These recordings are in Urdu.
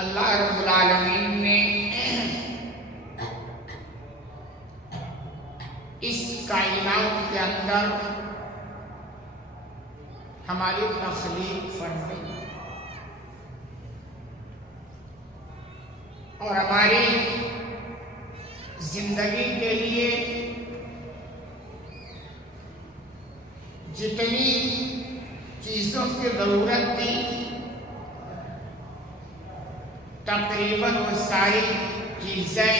اللہ رب العالمین نے اس کائنات کے اندر ہماری تخلیق فرمائی اور ہماری زندگی کے لیے جتنی چیزوں کی ضرورت تھی تقریباً وہ ساری چیزیں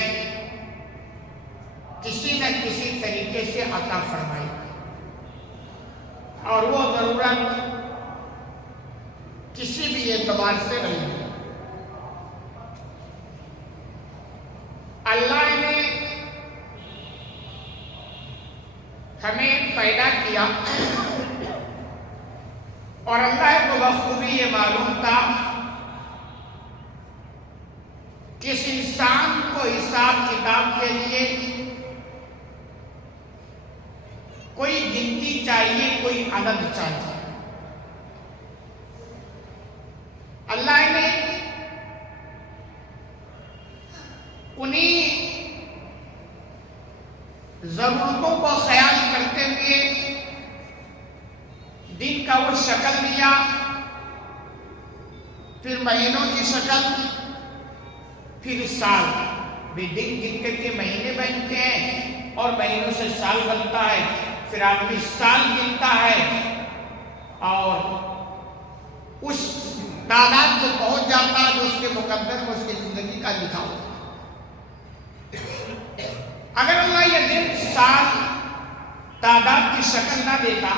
کسی نہ کسی طریقے سے عطا فرمائی اور وہ ضرورت کسی بھی اعتبار سے نہیں. اللہ نے ہمیں پیدا کیا اور اللہ کو بخوبی یہ معلوم تھا کہ اس انسان کو حساب کتاب کے لیے کوئی گنتی چاہیے، کوئی عدد چاہیے. اللہ نے انہی ضرورتوں کو خیال کرتے ہوئے دن کا وہ شکل دیا، پھر مہینوں کی شکل، پھر سال. بھی دن گنتے کے مہینے بنتے ہیں اور مہینوں سے سال بنتا ہے، پھر آدمی سال گنتا ہے اور اس تعداد کو پہنچ جاتا ہے جو اس کے مقدر میں اس کی زندگی کا لکھا ہوتا ہے. اگر اللہ یہ دن سال تعداد کی شکل نہ دیتا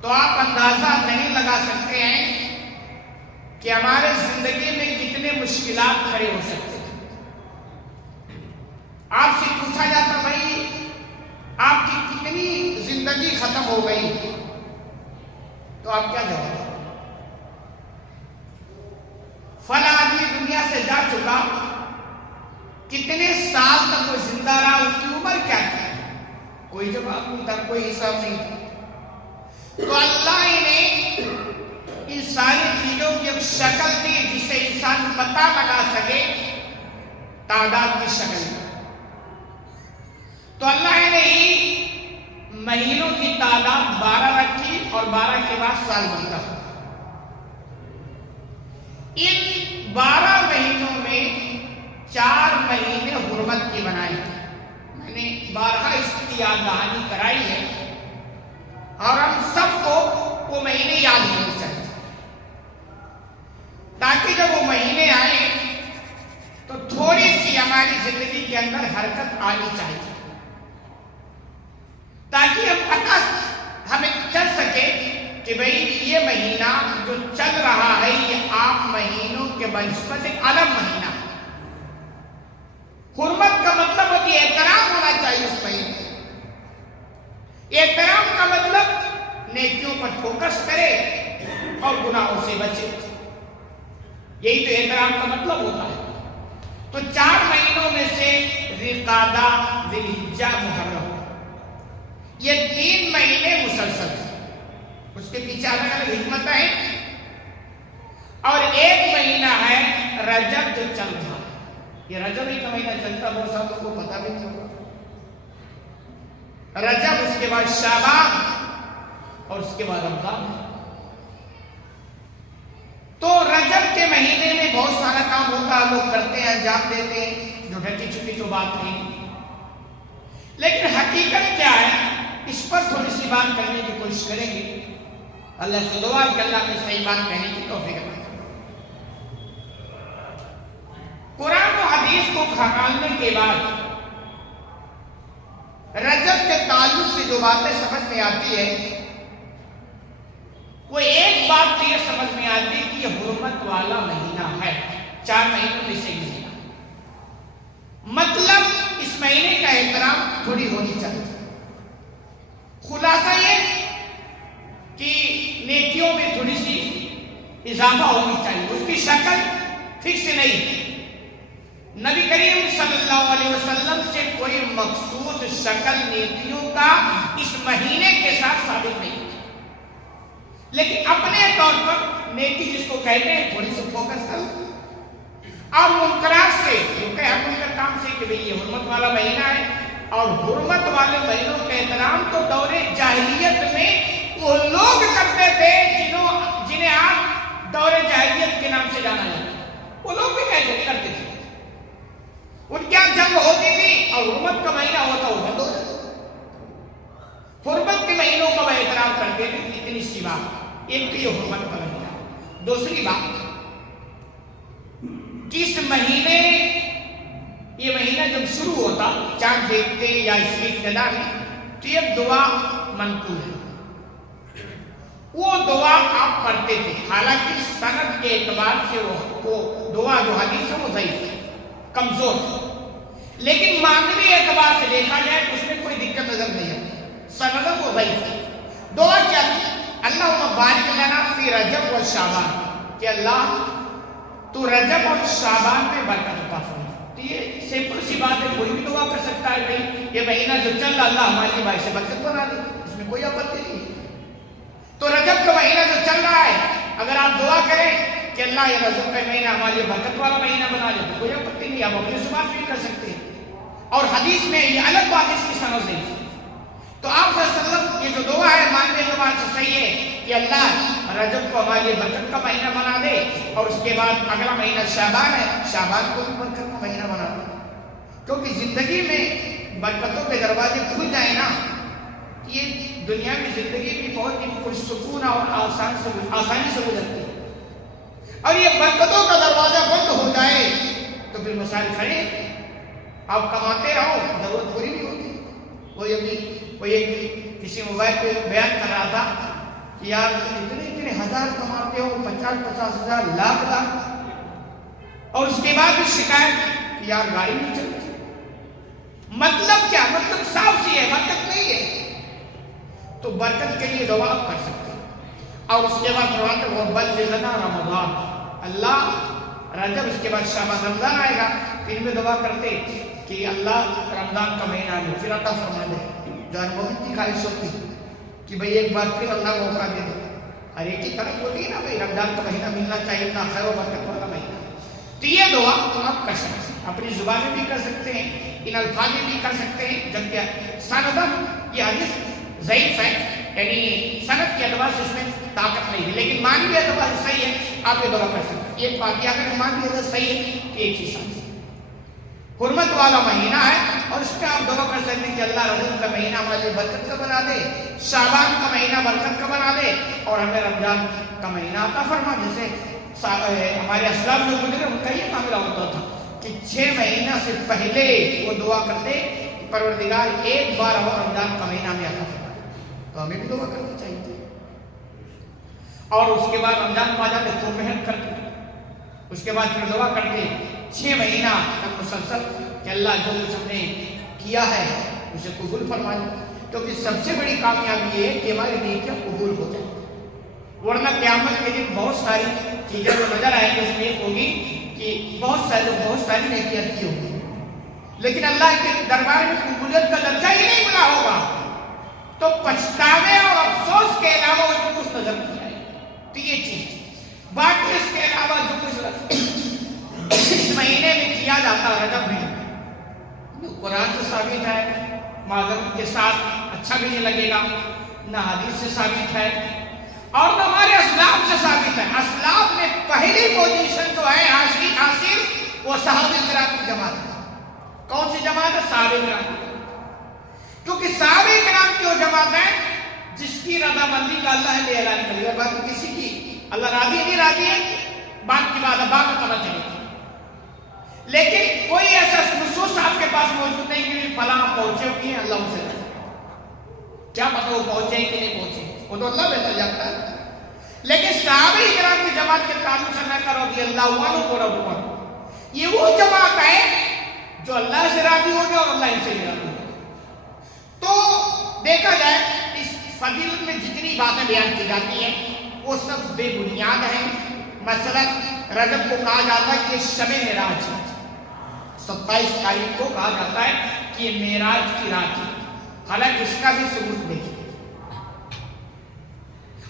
تو آپ اندازہ نہیں لگا سکتے ہیں کہ ہمارے زندگی میں کتنے مشکلات کھڑے ہو سکتے ہیں. آپ سے پوچھا جاتا بھائی آپ کی کتنی زندگی ختم ہو گئی تو آپ کیا جواب دیں؟ فلاں آدمی دنیا سے جا چکا، کتنے سال تک وہ زندہ رہا، اس کی عمر کیا تھی؟ کوئی جواب نہیں تھا، کوئی حساب نہیں تھا. تو اللہ نے ان ساری چیزوں کی ایک شکل دی جسے انسان پتہ لگا سکے تعداد کی شکل میں. تو اللہ نے مہینوں کی تعداد 12 رکھی اور 12 کے بعد سال بنتا. ان 12 مہینوں میں 4 مہینے حرمت کی بنائی. میں نے 12 اس کی یاد دہانی کرائی ہے اور ہم سب کو وہ مہینے یاد ہونے چاہیے تاکہ جب وہ مہینے آئیں تو تھوڑی سی ہماری زندگی کے اندر حرکت آنی چاہیے تاکہ ہم پتہ ہمیں چل سکے کہ بھئی یہ مہینہ جو چل رہا ہے یہ عام مہینوں کے بنسبت ایک الگ مہینہ ہے. حرمت کا مطلب ہوتی ہے احترام ہونا چاہیے اس مہینے. احترام کا مطلب نیکیوں پر فوکس کرے اور گناہوں سے بچے. یہی تو احترام کا مطلب ہوتا ہے. تو 4 مہینوں میں سے ذوالقعدہ، ذوالحجہ، محرم، یہ 3 مہینے مسلسل ہیں. اس کے پیچھے الگ الگ حکمتیں ہیں اور ایک مہینہ ہے رجب جو چل رہا ہے. یہ رجب ہی کا مہینہ چلتا، بہت سارے لوگوں کو پتہ بھی نہیں ہوگا. رجب، اس کے بعد شعبان اور اس کے بعد رمضان. تو رجب کے مہینے میں بہت سارا کام ہوتا ہے، لوگ کرتے ہیں، انجام دیتے ہیں، جو ڈھکی چھپی تو بات نہیں. لیکن حقیقت کیا ہے اس پر تھوڑی سی بات کرنے کی کوشش کریں گے. اللہ سے دعا کہ اللہ میں صحیح بات کہنے کی توفیق عطا فرمائے. قرآن و حدیث کو کھنگالنے کے بعد رجب کے تعلق سے جو باتیں سمجھ میں آتی ہے وہ ایک بات تو یہ سمجھ میں آتی ہے کہ یہ حرمت والا مہینہ ہے، 4 مہینوں میں سے مہینہ. مطلب اس مہینے کا احترام تھوڑی ہونی چاہیے. خلاصہ یہ کہ نیکیوں میں تھوڑی سی اضافہ ہونی چاہیے، اس کی شکل فکس نہیں. نبی کریم صلی اللہ علیہ وسلم سے کوئی مخصوص شکل نیکیوں کا اس مہینے کے ساتھ ثابت نہیں، لیکن اپنے طور پر نیکی جس کو کہتے ہیں تھوڑی سی فوکس کرو. اور منکرات سے، کیونکہ ہر منکر کام سے کہ بھئی یہ حرمت والا مہینہ ہے، اور حرمت والے مہینوں کا احترام تو دور جاہلیت میں وہ لوگ کرتے تھے جنہیں آپ دور جاہلیت کے نام سے جانا جاتا ہے، وہ لوگ بھی کرتے تھے، ان کی جنگ ہوتی تھی اور حرمت کا مہینہ ہوتا وہ بند ہو جاتا، حرمت کے مہینوں کا وہ احترام کرتے تھے۔ اتنی سی بات، ایک تو یہ حرمت کا مہینہ، دوسری بات کس مہینے، یہ مہینہ جب شروع ہوتا چاند دیکھتے یا اس کی ابتدا میں تو یہ دعا منقول ہے، وہ دعا آپ پڑھتے تھے، حالانکہ سند کے اعتبار سے وہ دعا جو حدیث ہے وہ ضعیف ہے، کمزور ہے، لیکن معنوی اعتبار سے دیکھا جائے تو اس میں کوئی دقت نظر نہیں آتی، سند وہ ضعیف ہے۔ دعا کیا تھی؟ اللہم بارک لنا فی رجب و شعبان، کہ اللہ تو رجب اور شعبان میں برکت عطا فرما۔ تو یہ سمپل سی بات ہے، کوئی بھی دعا کر سکتا ہے، بھئی یہ مہینہ جو چل رہا اللہ ہماری باعث برکت بنا دے، اس میں کوئی آپتی نہیں ہے۔ تو رجب کا مہینہ جو چل رہا ہے اگر آپ دعا کریں کہ اللہ یہ رجب کا مہینہ ہمارے لیے برکت والا مہینہ بنا دے تو کوئی آپتی نہیں، آپ اپنے زبان بھی کر سکتے ہیں، اور حدیث میں یہ الگ بات اس کی سند نہیں ہے۔ تو آپ صلی اللہ علیہ وسلم یہ جو دعا ہے ماننے اعتبار سے صحیح ہے کہ اللہ رجب کو ہمارے لیے برکت کا مہینہ بنا دے، اور اس کے بعد اگلا مہینہ شعبان ہے، شعبان کو بھی برکت کا مہینہ بنا دے، کیونکہ زندگی میں برکتوں کے دروازے کھل جائیں نا، یہ دنیا کی زندگی بھی بہت ہی پرسکون اور آسانی سے گزرتی ہے، اور یہ برکتوں کا دروازہ بند ہو جائے تو پھر مسائل کھڑے، آپ کماتے رہو ضرورت پوری نہیں ہوتی۔ کوئی کسی موبائل پہ بیان کر رہا تھا کہ یار اتنے ہزار کماتے ہو، 50 ہزار، لاکھ، اور اس کے بعد بھی شکایت کہ یار گاڑی نہیں چلتی۔ مطلب کیا؟ مطلب صاف سی ہے، برکت نہیں ہے۔ تو برکت کے لیے دعا کر سکتے ہیں، اور اس کے بعد وَبَلِّغْنَا رمضان، اللہ رجب اس کے بعد شعبان رمضان آئے گا، پھر میں دعا کرتے کہ اللہ رمضان کا مہینہ میں پھر عطا فرما دے، جو انبوی کی خواہش ہوتی کہ بھئی ایک بار پھر اللہ موقع دے دے، ہر ایک کی طرف ہوتی ہے نا بھئی رمضان کا مہینہ ملنا چاہیے، اتنا خیر و برکت والا مہینہ۔ تو یہ دعا آپ کر سکتے ہیں، اپنی زبان میں بھی کر سکتے ہیں، ان الفاظ میں بھی کر سکتے ہیں، جبکہ سندم یہ حدیث ضعیف ہے، یعنی سند کے اعتبار سے اس میں طاقت نہیں ہے، لیکن معنوی اعتبار سے صحیح ہے، آپ یہ دعا کر سکتے ہیں۔ ایک فاتحہ اگر معنوی اعتبار صحیح ہے تو ایک چیز ہے، حرمت والا مہینہ ہے، اور اس میں آپ دعا کر سکتے ہیں کہ اللہ رجب کا مہینہ ہمارے لیے برکت کا بنا دے، شعبان کا مہینہ برکت کا بنا دے، اور ہمیں رمضان کا مہینہ عطا فرما۔ جیسے ہمارے اسلاف جو گزرے ان کا یہ معاملہ ہوتا تھا کہ 6 مہینہ سے پہلے وہ دعا کرتے کہ پروردگار ایک بار اور رمضان کا مہینہ میں عطا فرما، تو ہمیں بھی دعا کرنی چاہیے۔ اور اس کے بعد رمضان کو آ جاتے تو محنت کرتے، اس کے بعد پھر دعا کرتے 6 مہینہ تک مسلسل کہ اللہ جو کچھ ہم نے کیا ہے اسے قبول فرما لے، کیونکہ سب سے بڑی کامیابی یہ ہے کہ ہماری نیکیاں قبول ہو جائیں، ورنہ قیامت کے دن بہت ساری چیزیں جو نظر آئیں گی اس میں ایک ہوگی کہ بہت سارے لوگ بہت ساری نیکیاں کی ہوگی، لیکن اللہ کے دربار میں قبولیت کا درجہ ہی نہیں ملا ہوگا، تو پچھتاوے اور افسوس کے علاوہ وہ جو کچھ نظر نہیں آئے۔ تو یہ چیز باقی اس کے علاوہ جو کچھ اس مہینے میں کیا جاتا ہے رجب میں، قرآن سے ثابت ہے، معذرت کے ساتھ اچھا بھی نہیں لگے گا، نہ حدیث سے ثابت ہے، اور نہ ہمارے اسلاف سے ثابت ہے۔ اسلاف میں پہلی پوزیشن جو ہے حاصل وہ صحابہ کرام کی جماعت ہے۔ کون سی جماعت ہے؟ صحابہ کرام، کیونکہ صحابہ کرام کی وہ جماعت ہے جس کی رضامندی کا اللہ نے اعلان کر دیا، باقی کسی کی اللہ راضی نہیں راضی ہے بات کی بات ہے، بعد میں پتہ چلے گی، لیکن کوئی ایسا نصوص آپ کے پاس موجود نہیں کہ فلاں پہنچے ہوئے ہیں، اللہ سے کیا پتہ وہ پہنچے کہ نہیں پہنچے، وہ تو اللہ بہتر جانتا ہے۔ لیکن صحابہ کرام کی جماعت کے تعلق سے نہ کرو کہ اللہ عنہ کو رضی عنہ، یہ وہ جماعت ہے جو اللہ سے راضی ہو گیا اور اللہ ان سے راضی ہو گیا۔ تو دیکھا جائے اس فضیلت میں جتنی باتیں بیان کی جاتی ہیں وہ سب بے بنیاد ہیں۔ مثلا رجب کو کہا جاتا ہے کہ شب معراج ہے، 27 تاریخ کو کہا جاتا ہے کہ یہ معراج کی رات ہے، حالانکہ اس کا بھی ثبوت نہیں ہے۔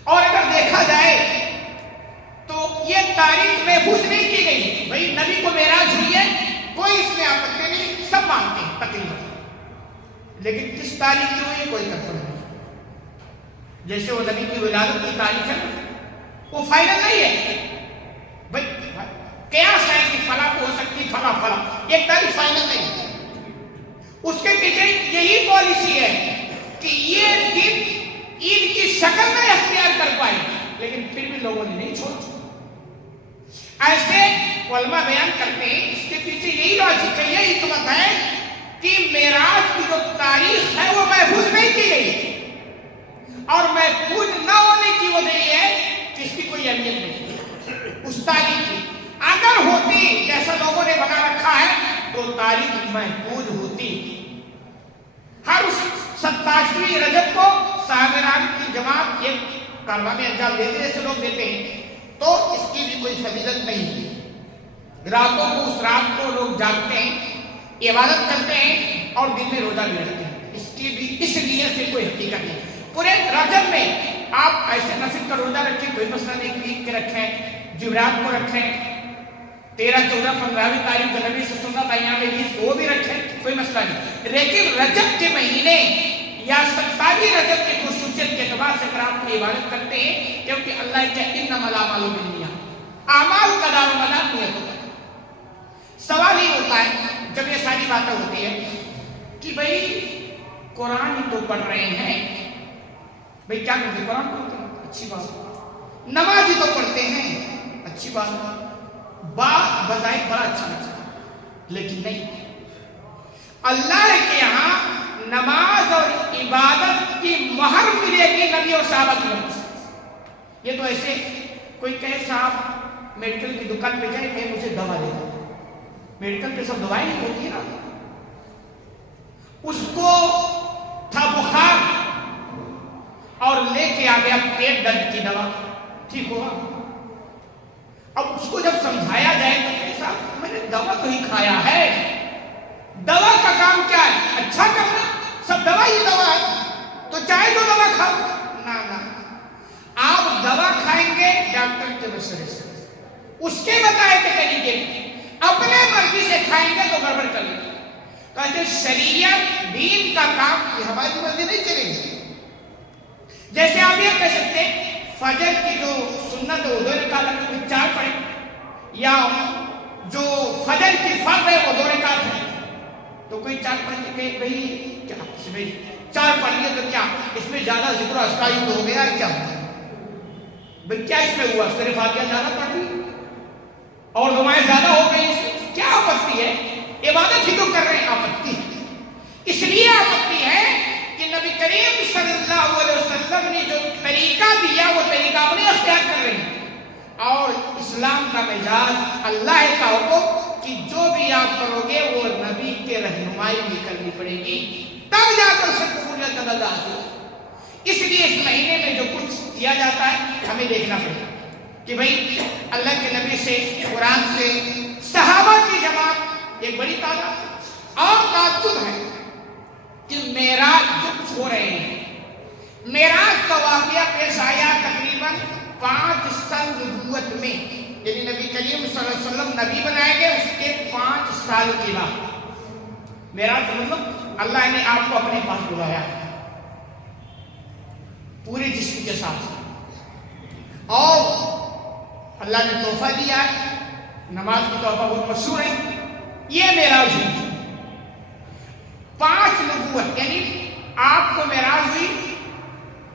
اور اگر دیکھا جائے تو یہ تاریخ محفوظ نہیں کی گئی، بھئی نبی کو معراج سب مانتے ہیں تقریباً، لیکن کس تاریخ کی ہوئی ہے کوئی کنفرم نہیں. جیسے وہ نبی کی ولادت کی تاریخ ہے وہ فائنل نہیں ہے بھائی، قیاس ہے کہ فلاں کو ہو سکتی فلاں فلاں، ایک تاریخ فائنل نہیں ہے. اس کے پیچھے یہی پالیسی ہے کہ یہ دن عید کی شکل میں اختیار کر پائے، لیکن پھر بھی لوگوں نے نہیں چھوڑا. ایسے علماء بیان کرتے ہیں اس کے پیچھے یہی لاجک ہے، یہی حکمت ہے کہ معراج کی جو تاریخ ہے وہ محفوظ نہیں کی گئی، اور محفوظ نہ ہونے کی وجہ یہ ہے کہ اس کی کوئی اہمیت نہیں. اس تاریخ کی اگر ہوتی جیسا لوگوں نے بنا رکھا ہے تو تاریخ محفوظ ہوتی. ہر اس 27ویں رجب کو صحابہ کی جماعت ایک کارواں میں انجام دیتے جیسے لوگ دیتے ہیں، تو اس کی بھی کوئی فضیلت نہیں ہے. راتوں کو اس رات کو لوگ جاگتے ہیں، عبادت کرتے ہیں اور دن میں روزہ بھی رکھتے ہیں، اس کی بھی اس لیے سے کوئی حقیقت نہیں. پورے رجب میں آپ ایسے نفل کا روزہ رکھیں، کوئی مسئلہ نہیں. عید کے رکھیں، جمعرات کو رکھیں، 13، 14، 15ویں تاریخ جو نبی سے سنت ایام بیس وہ بھی رکھیں، کوئی مسئلہ نہیں. لیکن رجب کے مہینے یا 27 رجب کے خصوصیت کے اعتبار سے اگر آپ کو عبادت کرتے ہیں، کیونکہ اللہ کے انما الاعمال بالنیات، اعمال کا دار و مدار نیت ہوتا ہے. سوال ہی ہوتا ہے جب یہ ساری باتیں ہوتی ہیں کہ بھئی قرآن ہی تو پڑھ رہے ہیں، بھئی کیا کرتے ہیں؟ قرآن پڑھتے ہیں، اچھی بات. نماز ہی تو پڑھتے ہیں، اچھی بات. بات بظاہر بڑا اچھا لگتا ہے، لیکن نہیں. اللہ کے یہاں نماز اور عبادت کی مہر ملے گی نبی اور صحابہ کی وجہ سے. یہ تو ایسے کوئی کہے صاحب میڈیکل کی دکان پہ جائے کہ مجھے دوا دے دو، میڈیکل پہ سب دوائیں نہیں ہوتی ہے نا. اس کو تھا بخار اور لے کے آ گیا پیٹ درد کی دوا، ٹھیک ہوا. اب اس کو جب سمجھایا جائے تو کہ صاحب میں نے دوا تو ہی کھایا ہے، دوا کا کام کیا ہے؟ اچھا کرنا، سب دوا ہی دوا ہے تو چاہے تو دوا کھاؤ. نہ آپ دوا کھائیں گے ڈاکٹر کے مشورے سے، اس کے بتائے کے طریقے اپنے مرضی سے کھائیں گے تو گڑبڑ کر لیں گے. کہتے شریعت دین کا کام یہ ہماری مرضی نہیں چلے گی. جیسے آپ یہ کہہ سکتے ہیں فجر کی جو سنت ہے وہ 2 رکعت میں 4 پڑھیں، یا جو فجر کی فرض ہے وہ 2 رکعت ہے، تو کوئی 4 پڑھ کے کہے بھئی کیا اس میں 4 پڑھ لیے تو کیا اس میں زیادہ ذکر و اذکار ہو گیا ہے؟ کیا بھئی کیا اس میں ہوا؟ صرف فاتحہ زیادہ پڑھ لی اور دعائیں زیادہ ہو گئی، اس میں کیا آپتی ہے؟ عبادت ہی تو کر رہے ہیں. آپتی اس لیے آپتی ہے کہ نبی کریم صلی اللہ علیہ وسلم نے جو طریقہ دیا وہ طریقہ اپنے اختیار کر رہے ہیں. اور اسلام کا مزاج اللہ کا حکم کہ جو بھی آپ کرو گے وہ نبی کے رہنمائی بھی کرنی پڑے گی، تب جا کر سے قبولیت اللہ حاصل. اس لیے اس مہینے میں جو کچھ کیا جاتا ہے ہمیں دیکھنا پڑے گا کہ بھئی اللہ کے نبی سے، قرآن سے، صحابہ کی جماعت ایک بڑی تعداد. اور تعجب ہے کہ معراج جو کچھ ہو رہے ہیں، معراج کا واقعہ پیش آیا تقریباً 5 سال نبوت میں، یعنی نبی کریم صلی اللہ علیہ وسلم نبی بنائے گئے اس کے 5 سال کے بعد. معراج کا مطلب اللہ نے آپ کو اپنے پاس بلایا پورے جسم کے ساتھ، اور اللہ نے تحفہ دیا ہے. نماز کی تحفہ بہت مشہور ہے. یہ معراج ہے. 5 نبوت یعنی آپ کو معراج ہوئی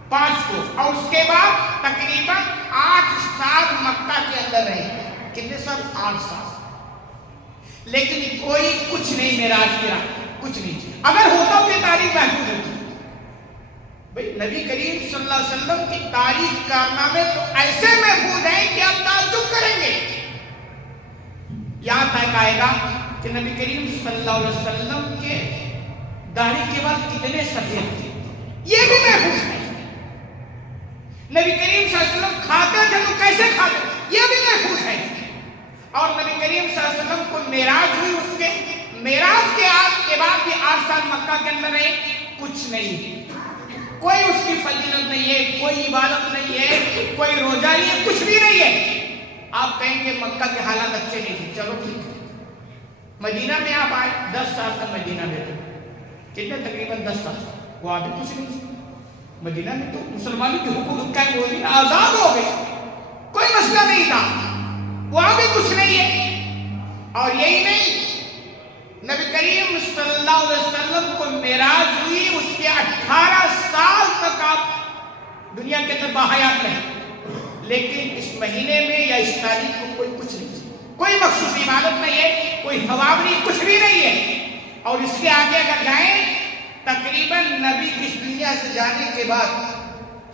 5 کو، اور اس کے بعد تقریباً 8 سال مکہ کے اندر رہے. کتنے سال؟ 8 سال. لیکن کوئی کچھ نہیں معراج کیا، کچھ نہیں. اگر ہوتا تو یہ تاریخ محفوظ ہوتی. بھئی نبی کریم صلی اللہ علیہ وسلم کی تاریخ کارنامے تو ایسے محفوظ ہیں کہ آپ تعجب کریں گے. یہاں تک آئے گا کہ نبی کریم صلی اللہ علیہ وسلم کے داڑھی کے بعد کتنے سفید تھے، یہ بھی محفوظ ہے. نبی کریم صلی اللہ علیہ وسلم کھاتے تھے تو کیسے کھاتے، یہ بھی محفوظ ہے. اور نبی کریم صلی اللہ علیہ وسلم کو معراج ہوئی، اس کے معراج کے بعد بھی 8 سال مکہ کے اندر رہے. کچھ نہیں، کوئی اس کی فضیلت نہیں ہے، کوئی عبادت نہیں ہے، کوئی روزہ نہیں ہے، کچھ بھی نہیں ہے. آپ کہیں گے مکہ کے حالات اچھے نہیں تھے، چلو ٹھیک ہے، مدینہ میں آپ آئے، 10 سال تک مدینہ میں رہے، کتنے تقریباً 10 سال، وہاں بھی کچھ نہیں، مدینہ میں تو مسلمانوں کی حکومت قائم ہو گئی، آزاد ہو گئی، کوئی مسئلہ نہیں تھا، وہاں بھی کچھ نہیں ہے۔ اور یہی نہیں، نبی کریم صلی اللہ علیہ وسلم کو معراج ہوئی، اس کے 18 سال تک آپ دنیا کے اندر باحیات رہے، لیکن اس مہینے میں یا اس تاریخ کو کوئی کچھ نہیں، کوئی مخصوص عبادت نہیں ہے، کوئی ثواب نہیں، کچھ بھی نہیں ہے۔ اور اس کے آگے اگر جائیں، تقریباً نبی کی اس دنیا سے جانے کے بعد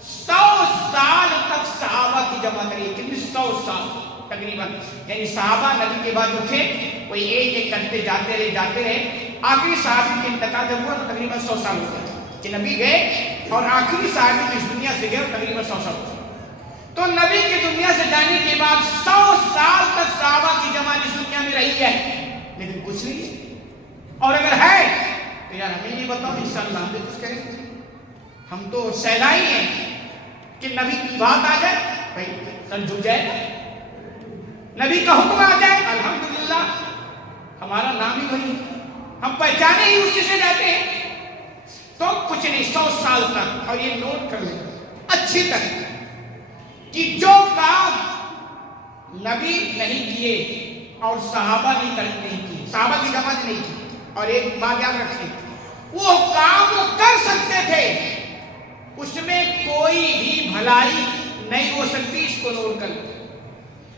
100 سال تک صحابہ کی جماعت رہی، کتنی 100 سال تقریباً، یعنی صحابہ نبی کے بعد جو تھے وہ ایک ایک کرتے جاتے رہے، آخری صحابی کے انتقال جب ہوا تو تقریباً 100 سال ہو گئے کہ نبی گئے، اور آخری صحابی جو اس دنیا سے گئے وہ تقریباً 100 سال ہو گئے۔ تو نبی کی دنیا سے جانے کے بعد 100 سال تک صحابہ کی جماعت اس دنیا میں رہی ہے، لیکن کچھ نہیں ہے۔ اور اگر ہے تو یار ہمیں نہیں بتاؤ، انشاءاللہ ہم بھی کچھ کریں گے، ہم تو سہلائی ہیں کہ نبی کی بات آ جائے بھائی سر جھک جائے گا، نبی کا حکم آ جائے الحمدللہ، ہمارا نام ہی وہی، ہم پہچانے ہی اسی سے جاتے ہیں۔ تو کچھ نہیں، 100 سال تک۔ اور یہ نوٹ کر لیں اچھی طرح کہ جو کام نبی نہیں کیے اور صحابہ نہیں کیے، صحابہ کی جماعت نہیں کی، اور ایک بات یاد رکھیں، وہ کام وہ کر سکتے تھے، اس میں کوئی بھی بھلائی نہیں ہو سکتی، اس کو نوٹ کر لیں۔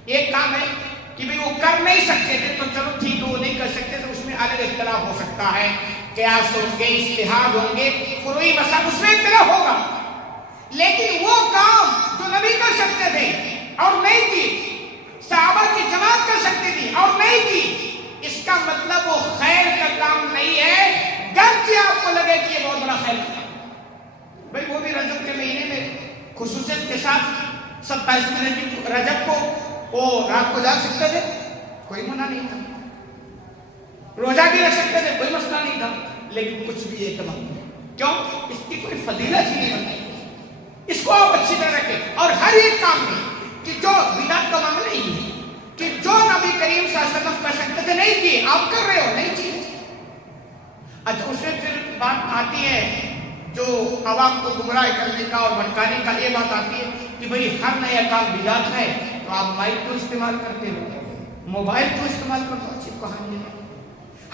ایک کام ہے کہ بھئی وہ کر نہیں سکتے تھے تو چلو ٹھیک ہے، وہ نہیں کر سکتے تو اس میں الگ اختلاف ہو سکتا ہے، قیاس ہوں گے، اجتہاد ہوں گے، فروعی مسائل، اس میں اختلاف ہوگا، لیکن وہ کام جو نبی کر سکتے تھے اور نہیں کی، صحابہ کی جماعت کر سکتی تھی اور نہیں کی، اس کا مطلب وہ خیر کا کام نہیں ہے، گرچہ آپ کو لگے کہ یہ بہت بڑا خیر کا کام۔ بھئی وہ بھی رجب کے مہینے میں خصوصیت کے ساتھ 27 رجب کو وہ رات کو جاگ سکتے تھے، کوئی منع نہیں تھا، روزہ بھی رکھ سکتے تھے، کوئی مسئلہ نہیں تھا، لیکن کچھ بھی اہتمام نہیں، کیوں؟ اس کی کوئی فضیلت ہی نہیں بنتی۔ اس کو آپ اچھی طرح رکھیں، اور ہر ایک کام میں کہ جو بدعت کا معاملہ نہیں ہے کہ جو نبی کریم صلی اللہ علیہ وسلم کر سکتے تھے نہیں کیے، آپ کر رہے ہو نہیں کیے۔ اچھا اس میں پھر بات آتی ہے جو عوام کو گمراہ کرنے کا اور بھٹکانے کا، یہ بات آتی ہے کہ بھئی ہر نیا کام بدعت ہے تو آپ مائک کو استعمال کرتے ہو، موبائل کو استعمال کرتے ہو، اچھی کہانی ہے،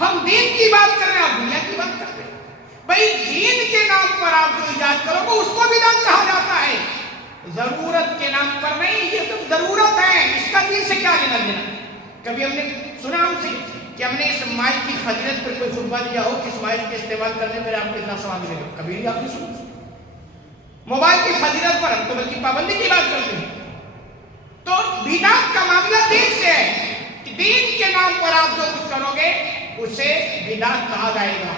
ہم دین کی بات کر رہے ہیں، آپ دنیا کی بات کرتے ہیں۔ بھئی دین کے نام پر آپ جو ایجاد کرو گے اس کو بدعت کہا جاتا ہے، ضرورت کے نام پر نہیں، یہ سب ضرورت ہے، اس کا دین سے کیا لینا دینا۔ کبھی ہم نے سنا ہم سے کہ ہم نے اس مائک کی فضیلت پر کوئی خطبہ دیا ہو کہ اس مائک کے استعمال کرنے پر آپ کو اتنا ثواب ملے گا، کبھی نہیں آپ نے سنا۔ موبائل کی فضیلت پر ہم تو بلکہ پابندی کی بات کرتے ہیں۔ تو بدعت کا معاملہ دین سے ہے کہ دین کے نام پر آپ جو کچھ کرو گے اسے بدعت کہا جائے گا۔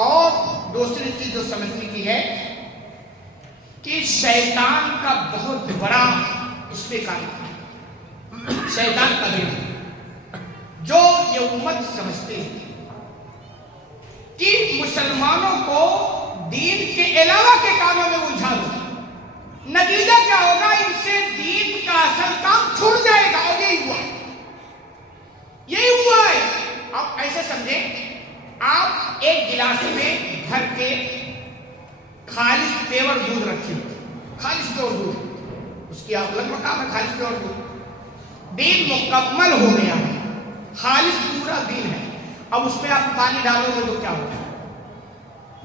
اور دوسری چیز جو سمجھنے کی ہے کہ شیطان کا بہت بڑا اس پہ کام ہے، شیطان کا دل جو یہ امت سمجھتے ہیں کہ مسلمانوں کو دین کے علاوہ کے کاموں میں الجھا دو، نتیجہ کیا ہوگا، ان سے دین کا اصل کام چھوٹ جائے گا، اور یہی ہوا ہے۔ آپ ایسے سمجھیں، آپ ایک گلاس میں بھر کے خالص پیور دودھ رکھیں، خالص پیور دودھ، اس کی آپ لگ مقام ہے خالص پیور دودھ، دین مکمل ہو گیا ہے، خالص پورا دین ہے، اب اس میں آپ پانی ڈالو گے تو کیا ہوگا،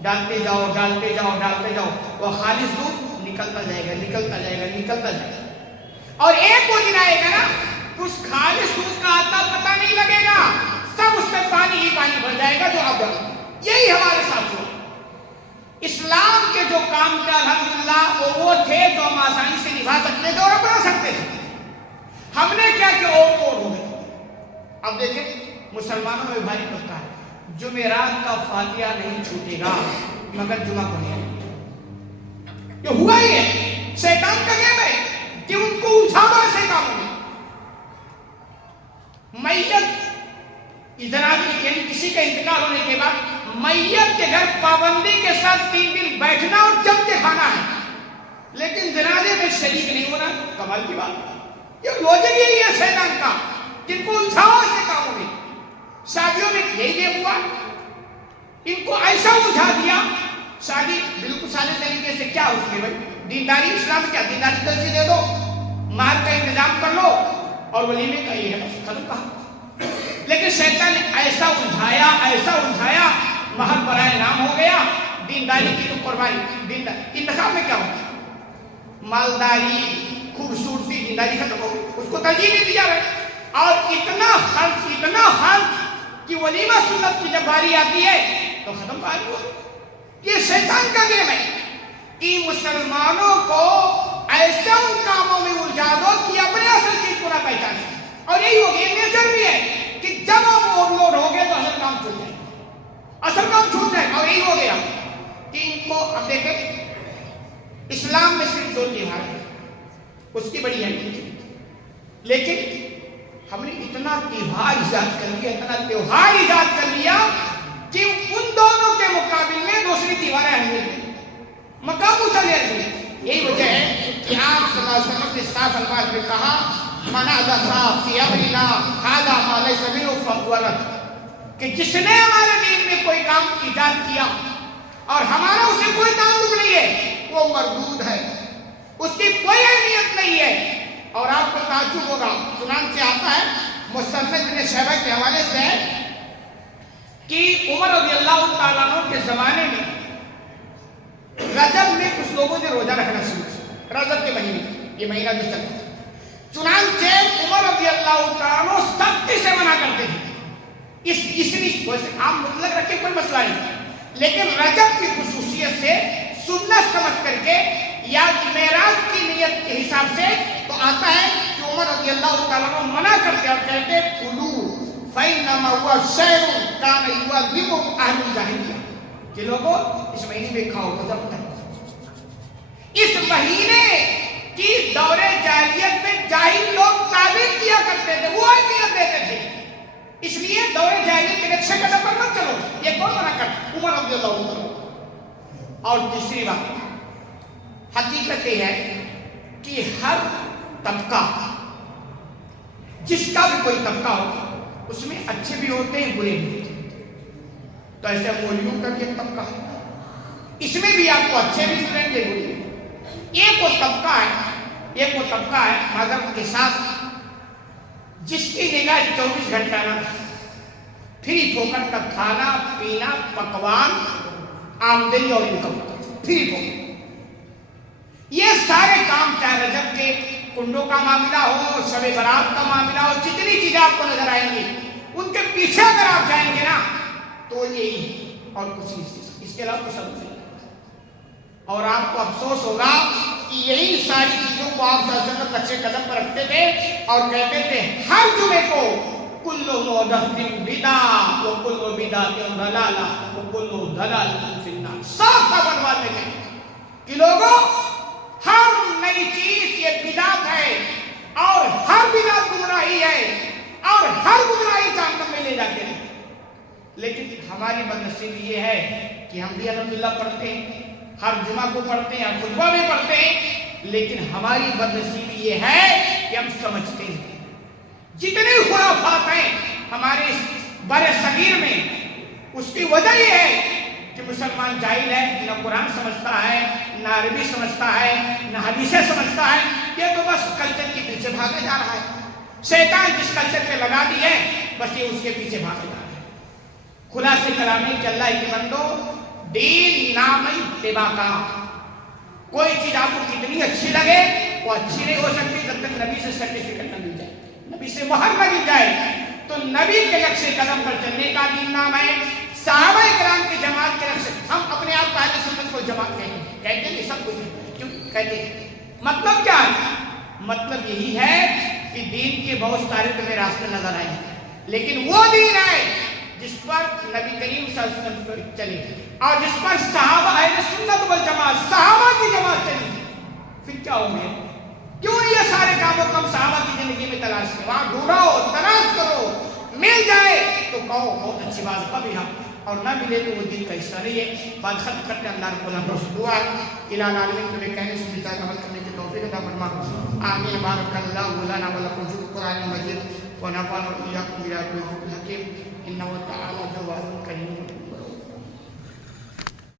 ڈالتے جاؤ ڈالتے جاؤ ڈالتے جاؤ، وہ خالص دودھ نکلتا جائے گا نکلتا جائے گا نکلتا جائے گا، اور ایک وہ دن آئے گا نا اس خالص دودھ کا آتا پتہ نہیں لگے گا، سب اس میں پانی ہی پانی بھر جائے گا جو اب یہی ہمارے ساتھ ہوا۔ اسلام کے جو کام تھے الحمدللہ وہ تھے جو ہم آسانی سے نبھا سکتے تھے اور اپنا سکتے تھے، ہم نے کیا کہ اور ہو گئے۔ اب دیکھیں مسلمانوں میں بھاری پتہ ہے جمعرات کا فاتحہ نہیں چھوٹے گا مگر جمعہ کو نہیں، یہ ہوا ہی ہے، شیطان کا گیم ہے کہ ان کو الجھانا ایسے کاموں میں۔ میت جنازے یعنی کسی کا انتقال ہونے کے بعد میت کے گھر پابندی کے ساتھ 3 دن بیٹھنا اور جم کے کھانا ہے، لیکن جنازے میں شریک نہیں ہونا، کمال کی بات۔ یہ لوجک یہی ہے شیطان کا، جن کو الجھاؤ ایسے کاموں میں۔ شادیوں میں یہ ہوا، ان کو ایسا الجھا دیا، شادی بالکل سادے طریقے سے کیا اس میں بھائی دینداری، اسلام کیا دینداری ترجیح دے دو، مہر کا انتظام کر لو اور ولیمے کا یہ ہے بس ختم کہا۔ لیکن شیطان نے ایسا الجھایا، مہر برائے نام ہو گیا، دینداری کی تو قربانی، انتخاب میں کیا ہوتا ہے؟ مالداری، خوبصورتی، دینداری ختم ہو گئی، اس کو ترجیح نہیں دیا رہے۔ اور اتنا خرچ کہ ولیمہ سنت کی جب باری آتی ہے تو ختم کہا ہوا۔ یہ شیطان کا گیم ہے کہ مسلمانوں کو ایسا ان کاموں میں الجھا دو کہ اپنے اصل چیز کو نہ پہچانے، اور یہی ہو گیا، نیچر بھی ہے کہ جب ہم اوور لوڈ ہو گئے تو اصل کام چھوٹ جائے، اور یہی ہو گیا کہ ان کو اب دیکھیں اسلام میں صرف 2 تہوار ہیں، اس کی بڑی اہمیت ہے، لیکن ہم نے اتنا تہوار ایجاد کر لیا کہ ان دونوں کے مقابل میں دوسری تہواریں اہمیت ہیں، مقام اونچا لے رہی ہے۔ یہی وجہ ہے کہ آپ صلی اللہ علیہ وسلم نے صاف الفاظ میں کہا من احدث فی امرنا ھذا ما لیس منہ فہو رد، کہ جس نے ہمارے دین میں کوئی کام ایجاد کیا اور ہمارا اسے کوئی تعلق نہیں ہے وہ مردود ہے، اس کی کوئی اہمیت نہیں ہے۔ اور آپ کو تعجب ہوگا، چنانچہ آتا ہے مصنف ابن شیبہ کے حوالے سے کہ عمر رضی اللہ تعالیٰ عنہ کے زمانے میں رجب میں کچھ لوگوں نے روزہ رکھنا شروع کیا، رجب کے مہینے، یہ مہینہ جو چلتا ہے، چنانچہ عمر رضی اللہ تعالیٰ عنہ سختی سے منع کرتے تھے، اس لیے ویسے آپ مطلق رکھے کوئی مسئلہ نہیں، لیکن رجب کی خصوصیت سے سنت سمجھ کر کے یا معراج کی نیت کے حساب سے تو آتا ہے کہ عمر رضی اللہ تعالیٰ عنہ منع کرتے اور کہتے کلو فإنما هو شیء کان یعذبہ اہل الجاہلیہ، کہ لوگوں اس مہینے میں کھاؤ مذہب تک۔ اس مہینے کی دور جاہلیت میں جاہل لوگ تعبیر کیا کرتے تھے، وہ اہمیت دیتے تھے، اس لیے دور جاہلیت کے نقشے قدم پر مت چلو، یہ کون منع کرتا؟ عمر رضی اللہ عنہ۔ اور تیسری بات حقیقت یہ ہے کہ ہر طبقہ، جس کا بھی کوئی طبقہ ہو اس میں اچھے بھی ہوتے ہیں برے بھی ہوتے ہیں، تو ایسے مولویوں کا بھی ایک طبقہ ہے، اس میں بھی آپ کو اچھے بھی ملیں گے برے بھی۔ ایک وہ طبقہ ہے معذرت کے ساتھ جس کی نگاہ 24 گھنٹہ نہ فری پھوکٹ کا کھانا پینا پکوان آمدنی اور انکم فری پھوکٹ، یہ سارے کام چاہے رجب کے کنڈوں کا معاملہ ہو، شب برات کا معاملہ ہو، جتنی چیزیں آپ کو نظر آئیں گی ان کے پیچھے اگر آپ جائیں گے نا تو یہی اور کچھ نہیں، اس کے علاوہ کچھ نہیں۔ اور آپ کو افسوس ہوگا کہ یہی ساری چیزوں کو آپ صلی اللہ علیہ وسلم نقشے قدم پر رکھتے تھے اور کہتے تھے ہر جمعے کو کل محدث بدعہ وکل بدعۃ ضلالہ وکل ضلالۃ فی النار، صاف بنواد میں کہتے ہیں کہ لوگوں ہر نئی چیز یہ بدعت ہے اور ہر بدعت گمراہی ہے اور ہر گمراہی جہنم میں لے جاتے ہیں۔ لیکن ہماری بدنصیبی یہ ہے کہ ہم بھی الحمدللہ پڑھتے ہیں، ہر جمعہ کو پڑھتے ہیں، ہر خطبہ بھی پڑھتے ہیں، لیکن ہماری بدنصیبی یہ ہے کہ ہم سمجھتے ہیں جتنے خرافات ہیں ہمارے بر صغیر میں، اس کی وجہ یہ ہے کہ مسلمان جاہل ہے، نہ قرآن سمجھتا ہے، نہ عربی سمجھتا ہے، نہ حدیثیں سمجھتا ہے، یہ تو بس کلچر کے پیچھے بھاگا جا رہا ہے، شیطان جس کلچر پہ لگا دی ہے بس یہ اس کے پیچھے بھاگا جا رہا ہے۔ خلاصے کلام ہے کہ اللہ کے بندو، دین نام اتباع کا، کوئی چیز آپ کو کتنی اچھی لگے وہ اچھی نہیں ہو سکتی جب تک نبی سے سرٹیفکیٹ نہ مل جائے، نبی سے مہر نہ مل جائے۔ تو نبی کے نقش قدم پر چلنے کا دین نام ہے، صحابہ کرام کی جماعت کے نقش، ہم اپنے آپ کو اہل سنت کو جماعت کہتے ہیں کہ سب کچھ کیوں کہتے ہیں؟ مطلب کیا ہے؟ مطلب یہی ہے کہ دین کے بہت سارے تمہیں راستے نظر آئے لیکن وہ دین ہے جس پر نبی کریم صلی اللہ علیہ وسلم چلے اور جس پر صحابہ اہل سنت والجماعت صحابہ کی جماعت چلی، پھر کیا ہو گیا؟ کیوں یہ سارے کاموں کو ہم صحابہ کی زندگی میں تلاش کریں؟ وہاں ڈھونڈو، تلاش کرو، مل جائے تو کہو بہت اچھی بات کبھی ہم، اور نہ ملے تو وہ دین کا حصہ نہیں ہے۔ بات ختم کرتے ہیں، اللہ رب العالمین سے دعا ہے الہ العالمین تمہیں کہنے سے بچا عمل کرنے کی توفیق عطا فرما، آمین۔ بارک اللہ لنا و لکم فی القرآن المجید۔ ونفعنا وإياكم بلا الحكيم إنه تعالى جواد كريم.